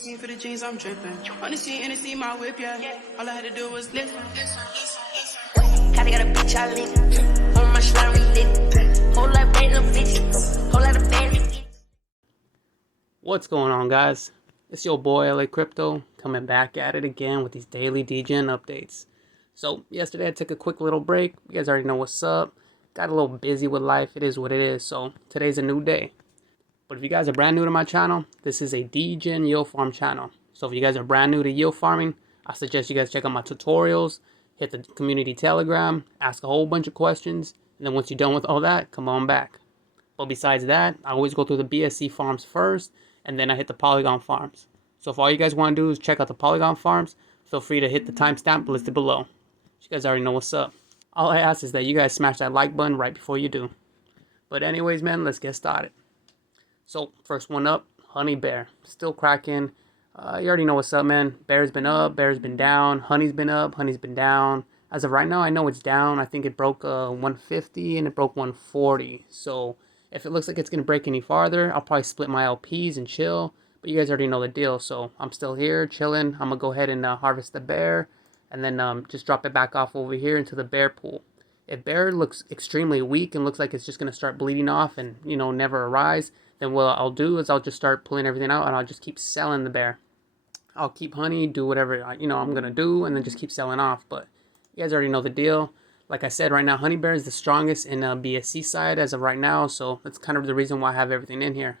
For the jeans, I'm dripping. On the scene, and see my whip, yeah. All I had to do was lift. Kinda got a bitch I lit. On my slime, we lit. Whole lot of bad little bitches. Whole lot of bad bitches. What's going on, guys? It's your boy LA Crypto coming back at it again with these daily Degen updates. So yesterday I took a quick little break. You guys already know what's up. Got a little busy with life. It is what it is. So today's a new day. But if you guys are brand new to my channel, this is a Degen yield farm channel. So if you guys are brand new to yield farming, I suggest you guys check out my tutorials, hit the community telegram, ask a whole bunch of questions, and then once you're done with all that, come on back. But besides that, I always go through the BSC farms first, and then I hit the Polygon Farms. So if all you guys want to do is check out the Polygon Farms, feel free to hit the timestamp listed below. You guys already know what's up. All I ask is that you guys smash that like button right before you do. But anyways, man, let's get started. So first one up, Honey Bear, still cracking. You already know what's up, man. Bear's been up, Bear's been down, Honey's been up, Honey's been down. As of right now, I know it's down. I think it broke 150 and it broke 140. So if it looks like it's going to break any farther, I'll probably split my LPs and chill. But you guys already know the deal. So I'm still here chilling. I'm going to go ahead and harvest the Bear. And then just drop it back off over here into the Bear pool. If Bear looks extremely weak and looks like it's just going to start bleeding off and, you know, never arise, then what I'll do is I'll just start pulling everything out and I'll just keep selling the Bear. I'll keep Honey, do whatever, you know, I'm going to do, and then just keep selling off. But you guys already know the deal. Like I said, right now, Honey Bear is the strongest in BSC side as of right now. So that's kind of the reason why I have everything in here.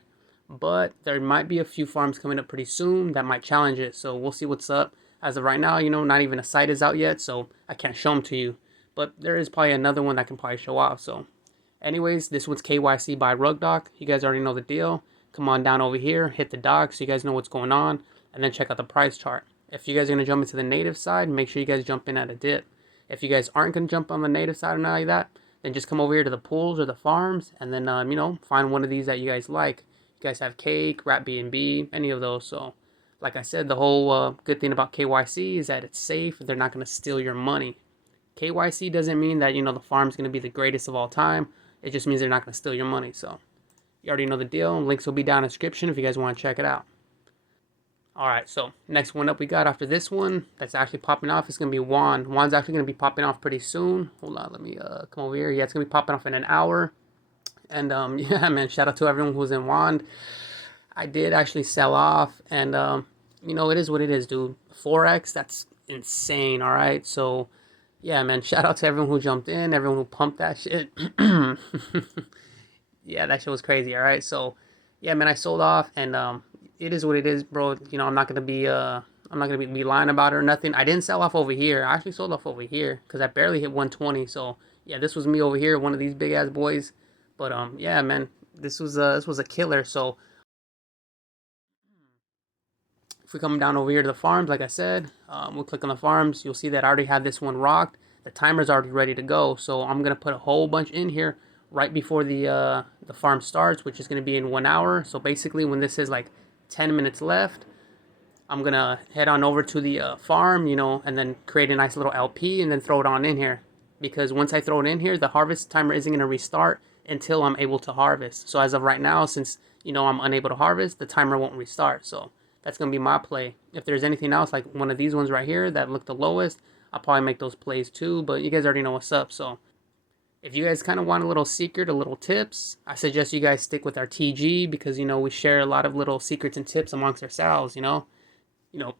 But there might be a few farms coming up pretty soon that might challenge it. So we'll see what's up. As of right now, you know, not even a site is out yet. So I can't show them to you. But there is probably another one that I can probably show off. So anyways, this one's KYC by RugDoc. You guys already know the deal. Come on down over here, hit the doc so you guys know what's going on, and then check out the price chart. If you guys are going to jump into the native side, make sure you guys jump in at a dip. If you guys aren't going to jump on the native side or not like that, then just come over here to the pools or the farms, and then, you know, find one of these that you guys like. You guys have Cake, Rat B&B, any of those. So, like I said, the whole good thing about KYC is that it's safe. They're not going to steal your money. KYC doesn't mean that, you know, the farm's going to be the greatest of all time. It just means they're not going to steal your money. So you already know the deal. Links will be down in the description if you guys want to check it out. Alright, so next one up we got after this one that's actually popping off is going to be Wand. Wand's actually going to be popping off pretty soon. Hold on, let me come over here. Yeah, it's going to be popping off in an hour. And yeah, man, shout out to everyone who's in Wand. I did actually sell off. And, you know, it is what it is, dude. 4x, that's insane, alright? So yeah, man, shout out to everyone who jumped in, everyone who pumped that shit. Yeah, that shit was crazy, all right? So, yeah, man, I sold off, and it is what it is, bro. You know, I'm not gonna be lying about it or nothing. I didn't sell off over here. I actually sold off over here because I barely hit 120. So, yeah, this was me over here, one of these big ass boys. But yeah, man, this was a killer. So, if we come down over here to the farms, like I said, we'll click on the farms. You'll see that I already have this one rocked. The timer's already ready to go. So I'm going to put a whole bunch in here right before the farm starts, which is going to be in 1 hour. So basically when this is like 10 minutes left, I'm going to head on over to the farm, you know, and then create a nice little LP and then throw it on in here. Because once I throw it in here, the harvest timer isn't going to restart until I'm able to harvest. So as of right now, since, you know, I'm unable to harvest, the timer won't restart. So that's going to be my play. If there's anything else, like one of these ones right here that look the lowest, I'll probably make those plays too. But you guys already know what's up. So if you guys kind of want a little secret, a little tips, I suggest you guys stick with our TG because, you know, we share a lot of little secrets and tips amongst ourselves, you know.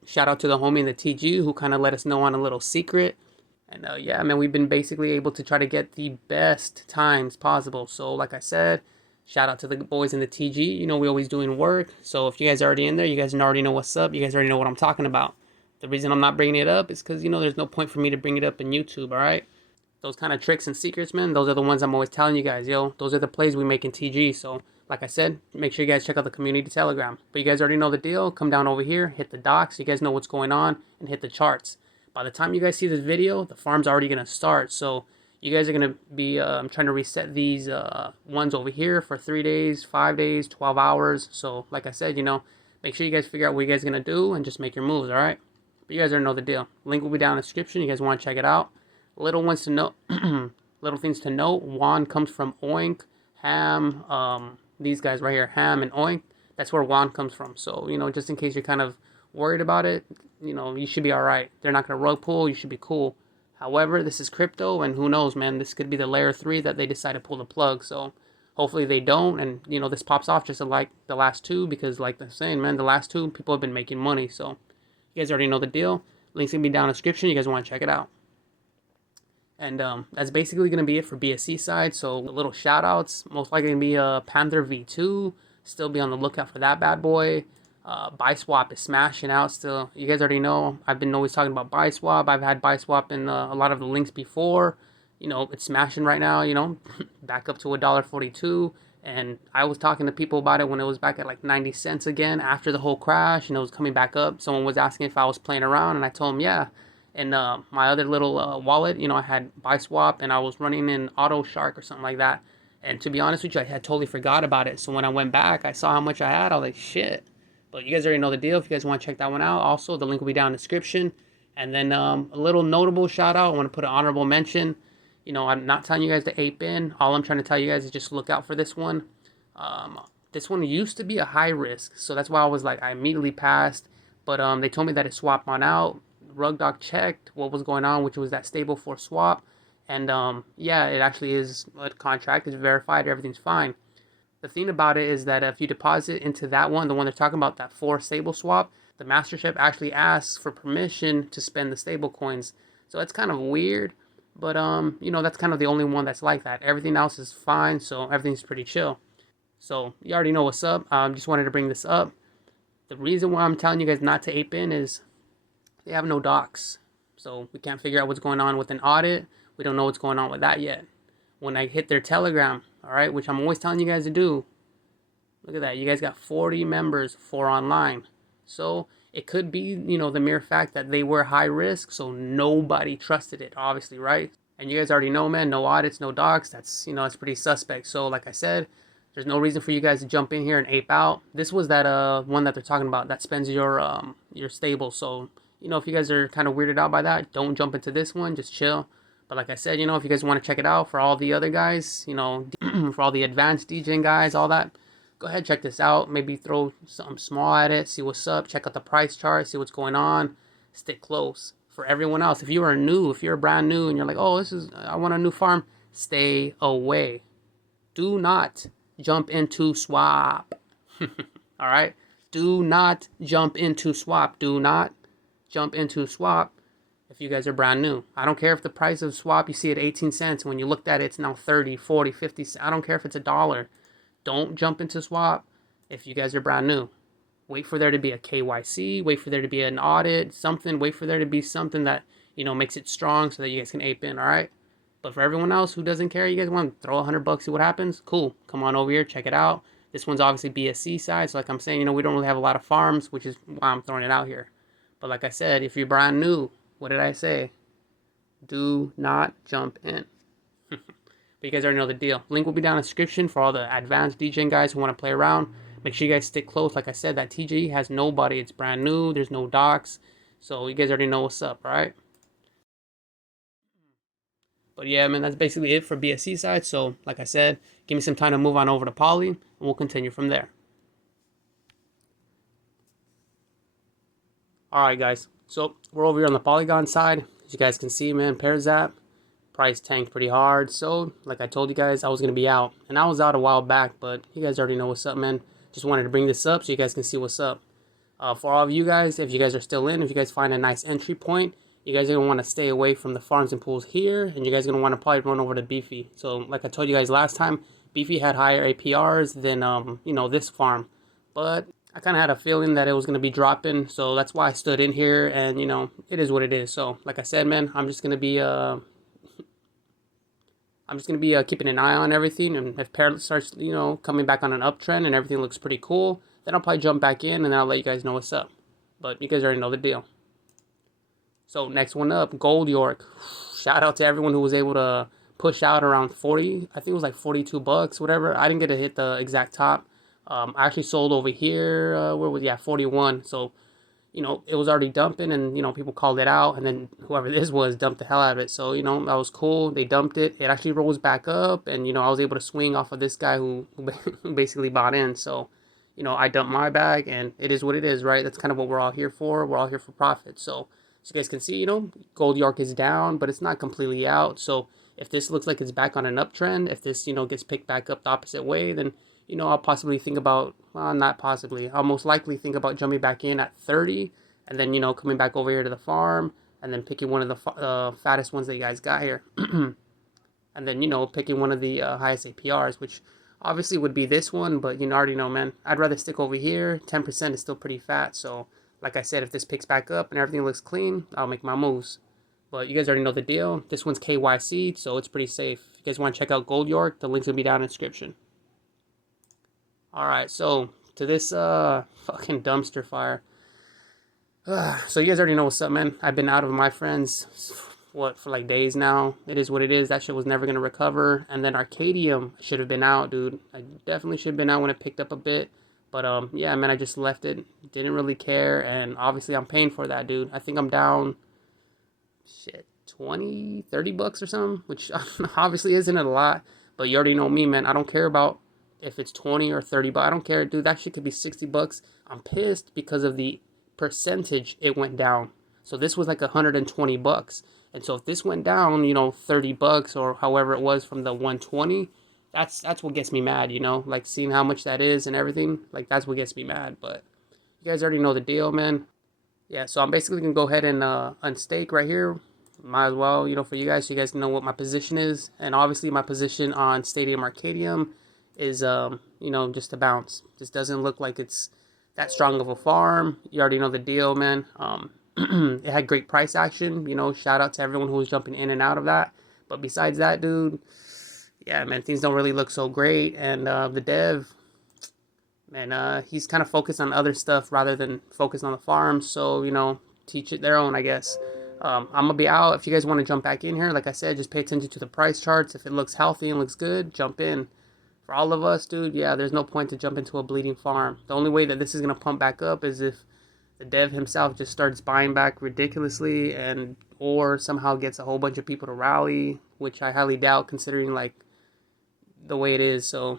Shout out to the homie in the TG who kind of let us know on a little secret. And yeah, man, we've been basically able to try to get the best times possible. So like I said, shout out to the boys in the TG. You know, we always doing work. So if you guys are already in there, you guys already know what's up. You guys already know what I'm talking about. The reason I'm not bringing it up is because, you know, there's no point for me to bring it up in YouTube, all right? Those kind of tricks and secrets, man, those are the ones I'm always telling you guys, yo. Those are the plays we make in TG. So, like I said, make sure you guys check out the community telegram. But you guys already know the deal. Come down over here, hit the docs, so you guys know what's going on, and hit the charts. By the time you guys see this video, the farm's already going to start. So you guys are going to be trying to reset these ones over here for 3 days, 5 days, 12 hours. So like I said, you know, make sure you guys figure out what you guys are going to do and just make your moves, all right? But you guys already know the deal. Link will be down in the description. You guys want to check it out. Little ones to know, little things to note. Wand comes from Oink, Ham, these guys right here, Ham and Oink. That's where Wand comes from. So, you know, just in case you're kind of worried about it, you know, you should be all right. They're not going to rug pull. You should be cool. However, this is crypto, and who knows, man, this could be the layer 3 that they decide to pull the plug. So hopefully they don't, and, you know, this pops off just like the last two, because like they're saying, man, the last two, people have been making money. So you guys already know the deal. Link's going to be down in the description. You guys want to check it out. And that's basically going to be it for BSC side. So little shout outs. Most likely going to be Panther V2. Still be on the lookout for that bad boy. BiSwap is smashing out still. You guys already know I've been always talking about BiSwap. I've had BiSwap in a lot of the links before. You know, it's smashing right now, you know, back up to $1.42. And I was talking to people about it when it was back at like 90 cents again after the whole crash, and it was coming back up. Someone was asking if I was playing around, and I told them, yeah. And my other little wallet, you know, I had BiSwap, and I was running in Auto Shark or something like that. And to be honest with you, I had totally forgot about it. So when I went back, I saw how much I had. I was like, shit. But you guys already know the deal. If you guys want to check that one out, also the link will be down in the description. And then a little notable shout out. I want to put an honorable mention. You know, I'm not telling you guys to ape in. All I'm trying to tell you guys is just look out for this one. This one used to be a high risk, so that's why I was like, I immediately passed. But they told me that it swapped on out. Rugdoc checked what was going on, which was that stable for Swaaap. And yeah, it actually is a contract. It's verified. Everything's fine. The thing about it is that if you deposit into that one, the one they're talking about, that 4 stable swap, the mastership actually asks for permission to spend the stable coins. So it's kind of weird. But, you know, that's kind of the only one that's like that. Everything else is fine, so everything's pretty chill. So you already know what's up. Just wanted to bring this up. The reason why I'm telling you guys not to ape in is they have no docs. So we can't figure out what's going on with an audit. We don't know what's going on with that yet. When I hit their Telegram, all right, which I'm always telling you guys to do, look at that. You guys got 40 members for online. So it could be, you know, the mere fact that they were high risk, so nobody trusted it, obviously, right? And you guys already know, man, no audits, no docs. That's, you know, it's pretty suspect. So like I said, there's no reason for you guys to jump in here and ape out. This was that one that they're talking about that spends your stable. So, you know, if you guys are kind of weirded out by that, don't jump into this one. Just chill. But like I said, you know, if you guys want to check it out for all the other guys, you know, for all the advanced DJing guys, all that, go ahead, check this out. Maybe throw something small at it, see what's up, check out the price chart, see what's going on, stick close. For everyone else, if you are new, if you're brand new and you're like, oh, I want a new farm, stay away. Do not jump into Swaaap. All right? Do not jump into Swaaap. Do not jump into Swaaap if you guys are brand new. I don't care if the price of Swaaap, you see it 18 cents. When you looked at it, it's now 30, 40, 50 cents. I don't care if it's $1. Don't jump into Swaaap if you guys are brand new. Wait for there to be a KYC. Wait for there to be an audit, something. Wait for there to be something that, you know, makes it strong so that you guys can ape in, all right? But for everyone else who doesn't care, you guys want to throw $100, see what happens? Cool. Come on over here, check it out. This one's obviously BSC side, so like I'm saying, you know, we don't really have a lot of farms, which is why I'm throwing it out here. But like I said, if you're brand new, what did I say? Do not jump in. But you guys already know the deal. Link will be down in the description for all the advanced DJing guys who want to play around. Make sure you guys stick close. Like I said, that TGE has nobody. It's brand new. There's no docs. So you guys already know what's up, all right? But yeah, man, that's basically it for BSC side. So like I said, give me some time to move on over to Poly, and we'll continue from there. All right, guys. So we're over here on the Polygon side. As you guys can see, man, Pearzap price tanked pretty hard. So like I told you guys, I was going to be out. And I was out a while back, but you guys already know what's up, man. Just wanted to bring this up so you guys can see what's up. For all of you guys, if you guys are still in, if you guys find a nice entry point, you guys are going to want to stay away from the farms and pools here. And you guys are going to want to probably run over to Beefy. So like I told you guys last time, Beefy had higher APRs than, you know, this farm. But I kind of had a feeling that it was going to be dropping. So that's why I stood in here. And, you know, it is what it is. So like I said, man, I'm just going to be... keeping an eye on everything, and if Pear starts, you know, coming back on an uptrend and everything looks pretty cool, then I'll probably jump back in and then I'll let you guys know what's up. But you guys already know the deal. So next one up, Gold York. Shout out to everyone who was able to push out around 40. I think it was like $42, whatever. I didn't get to hit the exact top. I actually sold over here. Where was 41. So, you know, it was already dumping, and, you know, people called it out, and then whoever this was dumped the hell out of it. So, you know, that was cool. They dumped it. It actually rose back up, and, you know, I was able to swing off of this guy who basically bought in. So, you know, I dumped my bag, and it is what it is, right? That's kind of what we're all here for. We're all here for profit. So as you guys can see, you know, GoldYork is down, but it's not completely out. So if this looks like it's back on an uptrend, if this, you know, gets picked back up the opposite way, then, you know, I'll possibly think about, well, not possibly, I'll most likely think about jumping back in at 30, and then, you know, coming back over here to the farm, and then picking one of the fattest ones that you guys got here. And then, you know, picking one of the highest APRs, which obviously would be this one, but you already know, man, I'd rather stick over here. 10% is still pretty fat. So like I said, if this picks back up and everything looks clean, I'll make my moves. But you guys already know the deal. This one's KYC, so it's pretty safe. If you guys want to check out GoldYork, the links will be down in the description. Alright, so to this fucking dumpster fire. So you guys already know what's up, man. I've been out of my friends, for like days now. It is what it is. That shit was never going to recover. And then Arcadium should have been out, dude. I definitely should have been out when it picked up a bit. But yeah, man, I just left it. Didn't really care. And obviously I'm paying for that, dude. I think I'm down, shit, 20, 30 bucks or something, which obviously isn't a lot. But you already know me, man. I don't care about if it's 20 or 30 bucks. I don't care, dude. That shit could be 60 bucks. I'm pissed because of the percentage it went down. So this was like 120 bucks. And so if this went down, you know, 30 bucks or however it was from the 120, that's what gets me mad, you know, like seeing how much that is and everything. Like that's what gets me mad. But you guys already know the deal, man. Yeah, so I'm basically gonna go ahead and unstake right here. Might as well, you know, for you guys, so you guys know what my position is. And obviously my position on Stadium Arcadium is you know, just to bounce. This doesn't look like it's that strong of a farm. You already know the deal, man. It had great price action, you know, shout out to everyone who was jumping in and out of that. But besides that, dude, yeah, man, things don't really look so great. And the dev, man, he's kind of focused on other stuff rather than focused on the farm. So, you know, teach it their own, I guess. I'm gonna be out. If you guys want to jump back in here, like I said, just pay attention to the price charts. If it looks healthy and looks good, jump in. For all of us, dude, yeah, there's no point to jump into a bleeding farm. The only way that this is gonna pump back up is if the dev himself just starts buying back ridiculously, and or somehow gets a whole bunch of people to rally, which I highly doubt considering like the way it is. So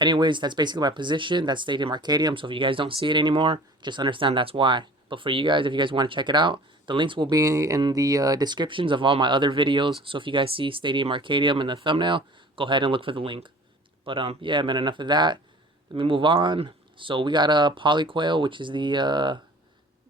anyways, that's basically my position. That's Stadium Arcadium. So if you guys don't see it anymore, just understand that's why. But for you guys, if you guys want to check it out, the links will be in the descriptions of all my other videos. So if you guys see Stadium Arcadium in the thumbnail, go ahead and look for the link. But yeah, man, enough of that. Let me move on. So we got a Polyquail, which is the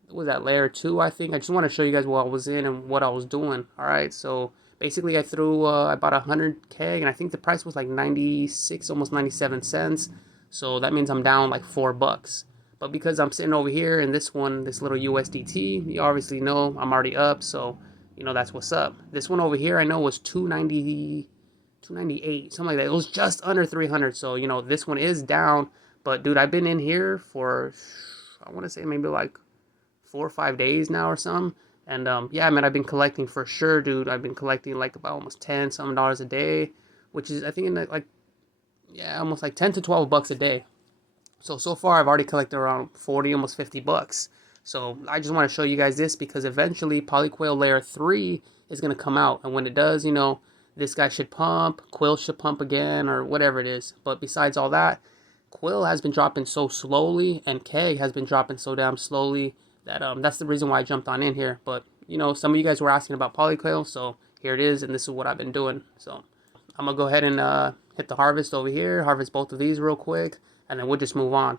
what was that, layer 2, I think. I just want to show you guys what I was in and what I was doing. All right, so basically I threw I bought 100k, and I think the price was like 96, almost 97 cents. So that means I'm down like $4. But because I'm sitting over here in this one, this little USDT, you obviously know I'm already up, so you know that's what's up. This one over here I know was 290, 298, something like that. It was just under 300. So you know this one is down. But dude, I've been in here for, I want to say maybe like 4 or 5 days now or something. And yeah, man, I've been collecting for sure, dude. I've been collecting like about almost $10 a day, which is I think in like, yeah, almost like 10 to 12 bucks a day. So far I've already collected around 40, almost 50 bucks. So I just want to show you guys this because eventually Polyquail layer 3 is going to come out. And when it does, you know, this guy should pump, Quill should pump again, or whatever it is. But besides all that, Quill has been dropping so slowly, and Keg has been dropping so damn slowly that that's the reason why I jumped on in here. But you know, some of you guys were asking about Polyquail, so here it is, and this is what I've been doing. So I'm gonna go ahead and hit the harvest over here, harvest both of these real quick, and then we'll just move on.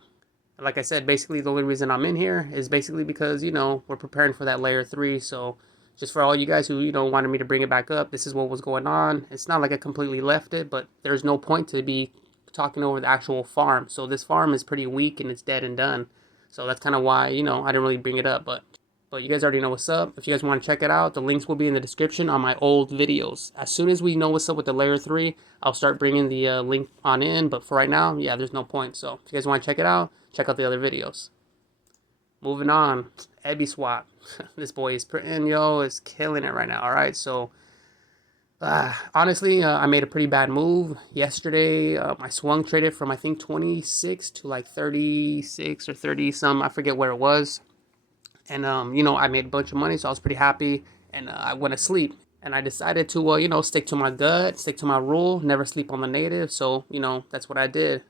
And like I said, basically the only reason I'm in here is basically because, you know, we're preparing for that layer 3. So just for all you guys who, you know, wanted me to bring it back up, this is what was going on. It's not like I completely left it, but there's no point to be talking over the actual farm. So this farm is pretty weak and it's dead and done. So that's kind of why, you know, I didn't really bring it up. But you guys already know what's up. If you guys want to check it out, the links will be in the description on my old videos. As soon as we know what's up with the layer 3, I'll start bringing the link on in. But for right now, yeah, there's no point. So if you guys want to check it out, check out the other videos. Moving on, Ebiswap. This boy is pretty, yo, is killing it right now. All right, so honestly, I made a pretty bad move yesterday. I swung traded from I think 26 to like 36 or 30 some. I forget where it was. And you know, I made a bunch of money, so I was pretty happy. And I went to sleep. And I decided to you know, stick to my gut, stick to my rule, never sleep on the native. So you know, that's what I did.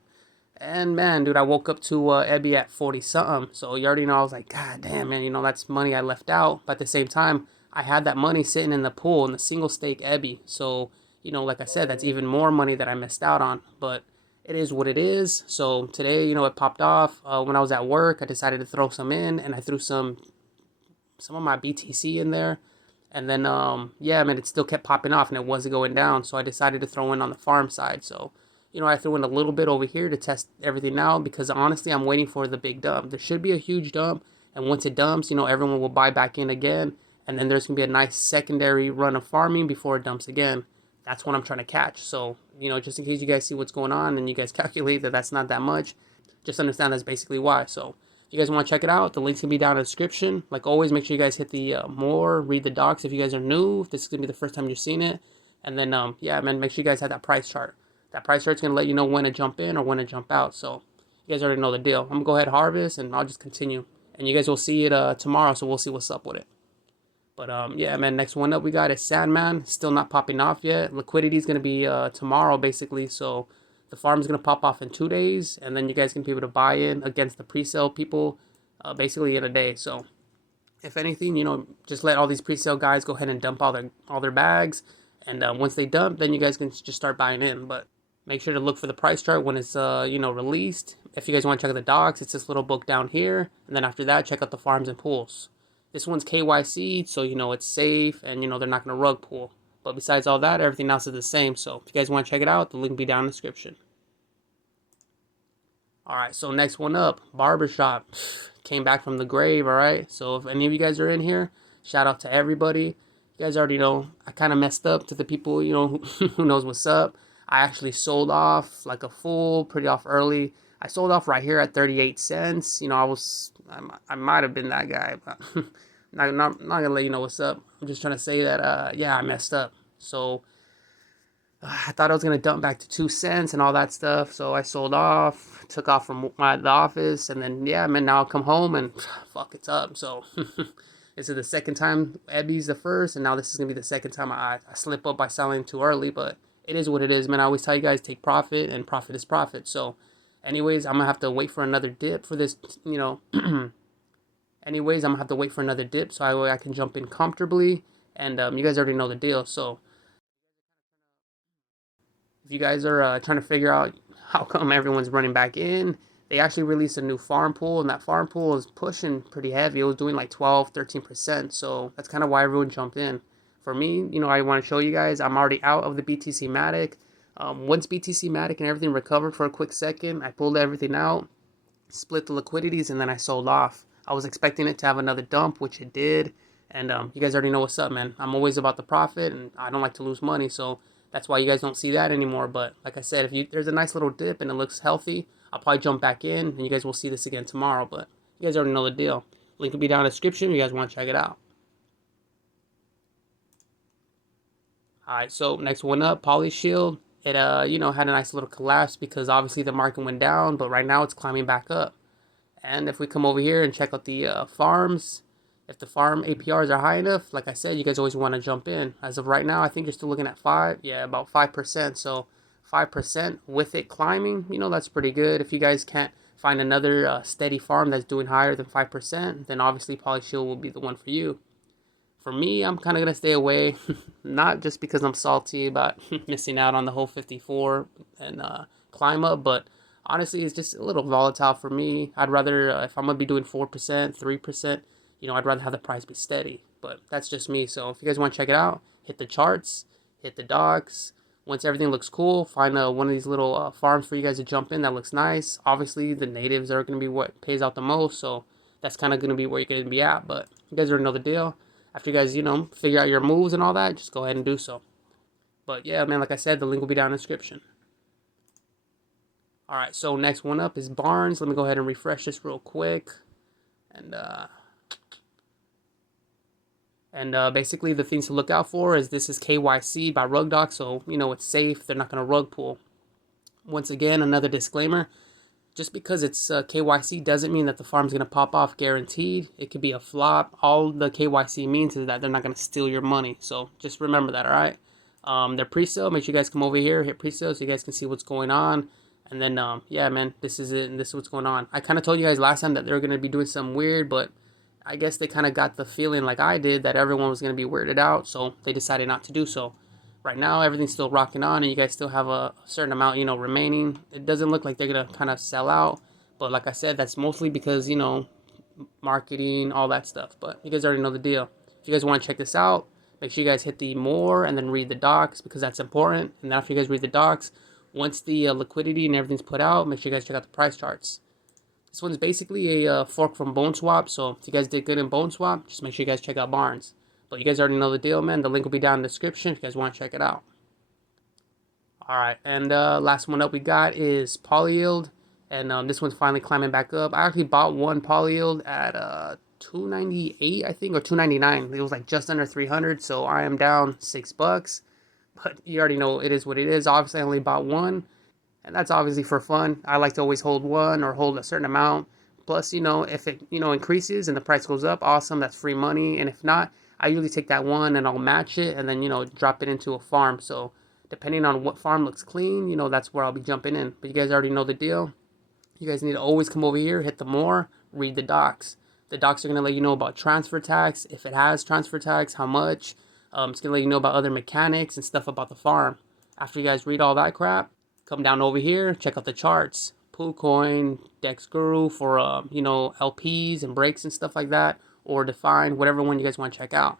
And man, dude, I woke up to Ebby at 40 something. So you already know, I was like, God damn, man, you know, that's money I left out. But at the same time, I had that money sitting in the pool in the single stake Ebby. So, you know, like I said, that's even more money that I missed out on. But it is what it is. So today, you know, it popped off. When I was at work, I decided to throw some in, and I threw some of my BTC in there. And then, yeah, I mean, it still kept popping off and it wasn't going down. So I decided to throw in on the farm side. So, you know, I threw in a little bit over here to test everything out because honestly, I'm waiting for the big dump. There should be a huge dump. And once it dumps, you know, everyone will buy back in again. And then there's going to be a nice secondary run of farming before it dumps again. That's what I'm trying to catch. So, you know, just in case you guys see what's going on and you guys calculate that that's not that much, just understand that's basically why. So, if you guys want to check it out, the link's going to be down in the description. Like always, make sure you guys hit the more, read the docs if you guys are new. If this is going to be the first time you've seen it. And then, yeah, man, make sure you guys have that price chart. That price chart's going to let you know when to jump in or when to jump out. So, you guys already know the deal. I'm going to go ahead and harvest, and I'll just continue. And you guys will see it tomorrow, so we'll see what's up with it. But, yeah, man, next one up we got is Sandman. Still not popping off yet. Liquidity is going to be tomorrow, basically, so the farm is going to pop off in 2 days, and then you guys can be able to buy in against the pre-sale people basically in a day. So if anything, you know, just let all these pre-sale guys go ahead and dump all their bags, and once they dump, then you guys can just start buying in. But make sure to look for the price chart when it's you know, released. If you guys want to check out the docs, it's this little book down here, and then after that, check out the farms and pools. This one's KYC, so you know it's safe, and you know they're not going to rug pull. But besides all that, everything else is the same. So if you guys want to check it out, the link will be down in the description. Alright, so next one up, Barbershop. Came back from the grave, alright? So if any of you guys are in here, shout out to everybody. You guys already know, I kind of messed up to the people, you know, who knows what's up. I actually sold off like a fool, pretty off early. I sold off right here at 38 cents. You know, I might have been that guy, but not gonna let you know what's up. I'm just trying to say that, yeah, I messed up. So I thought I was gonna dump back to 2 cents and all that stuff. So I sold off, took off from the office, and then yeah, man, now I'll come home and fuck, it's up. So this is the second time. Ebby's the first, and now this is gonna be the second time I slip up by selling too early. But it is what it is, man. I always tell you guys, take profit, and profit is profit. So anyways, I'm gonna have to wait for another dip for this, you know. Anyways, I'm gonna have to wait for another dip so I can jump in comfortably. And you guys already know the deal. So if you guys are trying to figure out how come everyone's running back in, they actually released a new farm pool, and that farm pool is pushing pretty heavy. It was doing like 12-13%. So that's kind of why everyone jumped in. For me, you know, I want to show you guys I'm already out of the BTC Matic. Once BTC Matic and everything recovered for a quick second, I pulled everything out, split the liquidities, and then I sold off. I was expecting it to have another dump, which it did. And you guys already know what's up, man. I'm always about the profit, and I don't like to lose money. So that's why you guys don't see that anymore. But like I said, if there's a nice little dip and it looks healthy, I'll probably jump back in, and you guys will see this again tomorrow. But you guys already know the deal. Link will be down in the description if you guys want to check it out. Alright, so next one up, Polyshield. It you know, had a nice little collapse because obviously the market went down, but right now it's climbing back up. And if we come over here and check out the farms, if the farm APRs are high enough, like I said, you guys always want to jump in. As of right now, I think you're still looking at about 5%. So 5% with it climbing, you know, that's pretty good. If you guys can't find another steady farm that's doing higher than 5%, then obviously Polyshield will be the one for you. For me, I'm kind of going to stay away, not just because I'm salty about missing out on the whole 54 and climb up, but honestly, it's just a little volatile for me. I'd rather, if I'm going to be doing 4%, 3%, you know, I'd rather have the price be steady. But that's just me. So if you guys want to check it out, hit the charts, hit the docs. Once everything looks cool, find one of these little farms for you guys to jump in that looks nice. Obviously, the natives are going to be what pays out the most, so that's kind of going to be where you're going to be at. But you guys already know the deal. After you guys, you know, figure out your moves and all that, just go ahead and do so. But yeah, man, like I said, the link will be down in the description. Alright, so next one up is Barnes. Let me go ahead and refresh this real quick. And basically the things to look out for is this is KYC by RugDoc, so, you know, it's safe. They're not going to rug pull. Once again, another disclaimer. Just because it's KYC doesn't mean that the farm's going to pop off guaranteed. It could be a flop. All the KYC means is that they're not going to steal your money. So just remember that, all right? They're pre-sale. Make sure you guys come over here, hit pre-sale so you guys can see what's going on. And then, yeah, man, this is it, and this is what's going on. I kind of told you guys last time that they were going to be doing something weird, but I guess they kind of got the feeling like I did that everyone was going to be weirded out, so they decided not to do so. Right now, everything's still rocking on, and you guys still have a certain amount, remaining. It doesn't look like they're going to kind of sell out, but like I said, that's mostly because, marketing, all that stuff. But you guys already know the deal. If you guys want to check this out, make sure you guys hit the more and then read the docs, because that's important. And after you guys read the docs, once the liquidity and everything's put out, make sure you guys check out the price charts. This one's basically a fork from BoneSwap, so if you guys did good in BoneSwap, just make sure you guys check out Barnes. But you guys already know the deal, man. The link will be down in the description if you guys want to check it out. Alright, and last one up we got is PolyYeld, and this one's finally climbing back up. I actually bought one PolyYeld at $298, I think, or $299. It was like just under 300, so I am down $6. But you already know it is what it is. Obviously, I only bought one, and that's obviously for fun. I like to always hold one or hold a certain amount. Plus, if it, increases and the price goes up, awesome, that's free money. And if not, I usually take that one and I'll match it and then, drop it into a farm. So depending on what farm looks clean, that's where I'll be jumping in. But you guys already know the deal. You guys need to always come over here, hit the more, read the docs. The docs are going to let you know about transfer tax, if it has transfer tax, how much. It's going to let you know about other mechanics and stuff about the farm. After you guys read all that crap, come down over here, check out the charts. PooCoin, Dex Guru for, LPs and breaks and stuff like that. Or Define, whatever one you guys want to check out.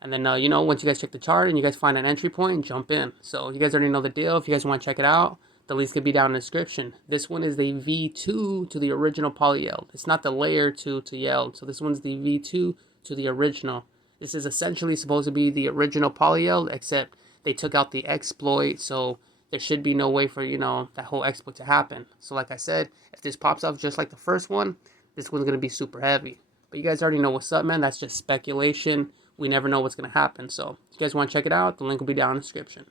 And then, once you guys check the chart and you guys find an entry point, jump in. So you guys already know the deal. If you guys want to check it out, the links could be down in the description. This one is the V2 to the original PolyYeld. It's not the layer 2 to Yeld. So this one's the V2 to the original. This is essentially supposed to be the original PolyYeld, except they took out the exploit. So there should be no way for, that whole exploit to happen. So like I said, if this pops off just like the first one, this one's going to be super heavy. But you guys already know what's up, man. That's just speculation. We never know what's going to happen. So if you guys want to check it out, the link will be down in the description.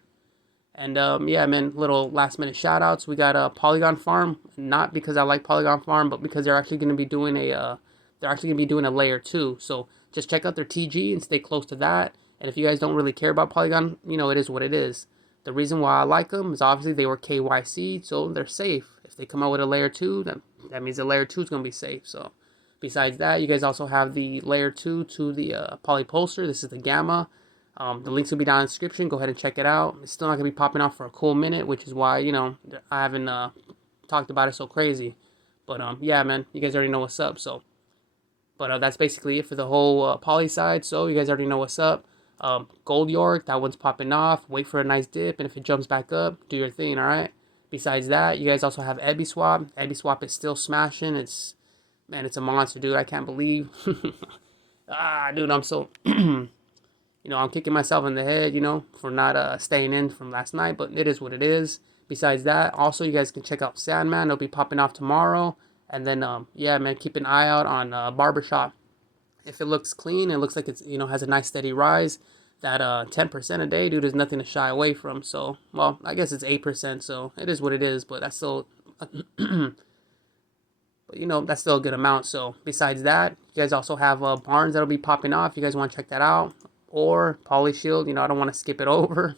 And yeah, man, little last minute shout outs. We got a Polygon Farm, not because I like Polygon Farm, but because they're actually going to be doing a layer 2. So just check out their TG and stay close to that. And if you guys don't really care about Polygon, it is what it is. The reason why I like them is obviously they were KYC, so they're safe. If they come out with a layer 2, then that means the layer 2 is going to be safe. So besides that, you guys also have the layer 2 to the Polypulsar. This is the Gamma. The links will be down in the description. Go ahead and check it out. It's still not going to be popping off for a cool minute, which is why, I haven't talked about it so crazy. But, yeah, man, you guys already know what's up. So, but that's basically it for the whole Poly side. So, you guys already know what's up. Gold York, that one's popping off. Wait for a nice dip, and if it jumps back up, do your thing, all right? Besides that, you guys also have Ebiswap. Ebiswap is still smashing. It's a monster, dude. I can't believe. Dude, I'm so... I'm kicking myself in the head, for not staying in from last night, but it is what it is. Besides that, also, you guys can check out Sandman. It'll be popping off tomorrow. And then, yeah, man, keep an eye out on Barbershop. If it looks clean, it looks like it's, has a nice steady rise. That 10% a day, dude, is nothing to shy away from. So, well, I guess it's 8%, so it is what it is, but that's still... but, that's still a good amount. So, besides that, you guys also have Barnes that'll be popping off. You guys want to check that out. Or Polyshield, I don't want to skip it over.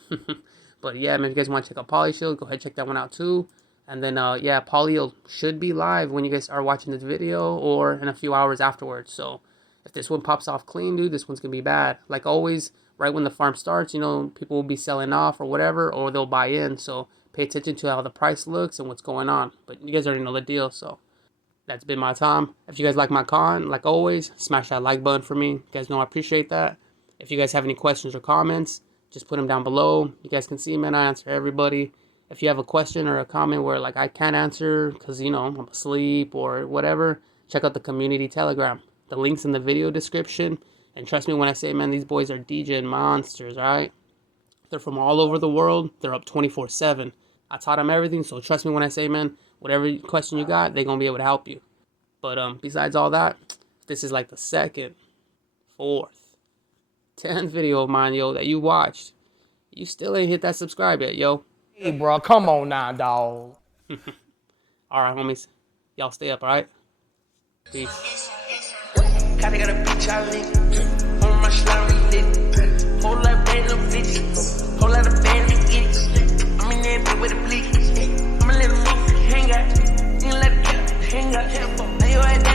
But yeah, man, if you guys want to check out Polyshield, go ahead and check that one out too. And then, yeah, PolyYeld should be live when you guys are watching this video or in a few hours afterwards. So if this one pops off clean, dude, this one's going to be bad. Like always, right when the farm starts, people will be selling off or whatever, or they'll buy in. So pay attention to how the price looks and what's going on. But you guys already know the deal, so that's been my time. If you guys like my content, like always, smash that like button for me. You guys know I appreciate that. If you guys have any questions or comments, just put them down below. You guys can see, man, I answer everybody. If you have a question or a comment where, like, I can't answer because, I'm asleep or whatever, check out the community Telegram. The link's in the video description. And trust me when I say, man, these boys are Degen monsters, all right? They're from all over the world. They're up 24/7. I taught them everything, so trust me when I say, man, whatever question you got, they're going to be able to help you. But besides all that, this is like the 2nd, 4th, 10th video of mine, yo, that you watched. You still ain't hit that subscribe yet, yo. Hey, bro, come on now, dog. Alright, homies. Y'all stay up, alright? Peace. Kinda got a bitch I live on my slime lit. Whole lot of random bitches, whole lot of band to get. I'm in there with a bleak. I'm a little mix. Now you at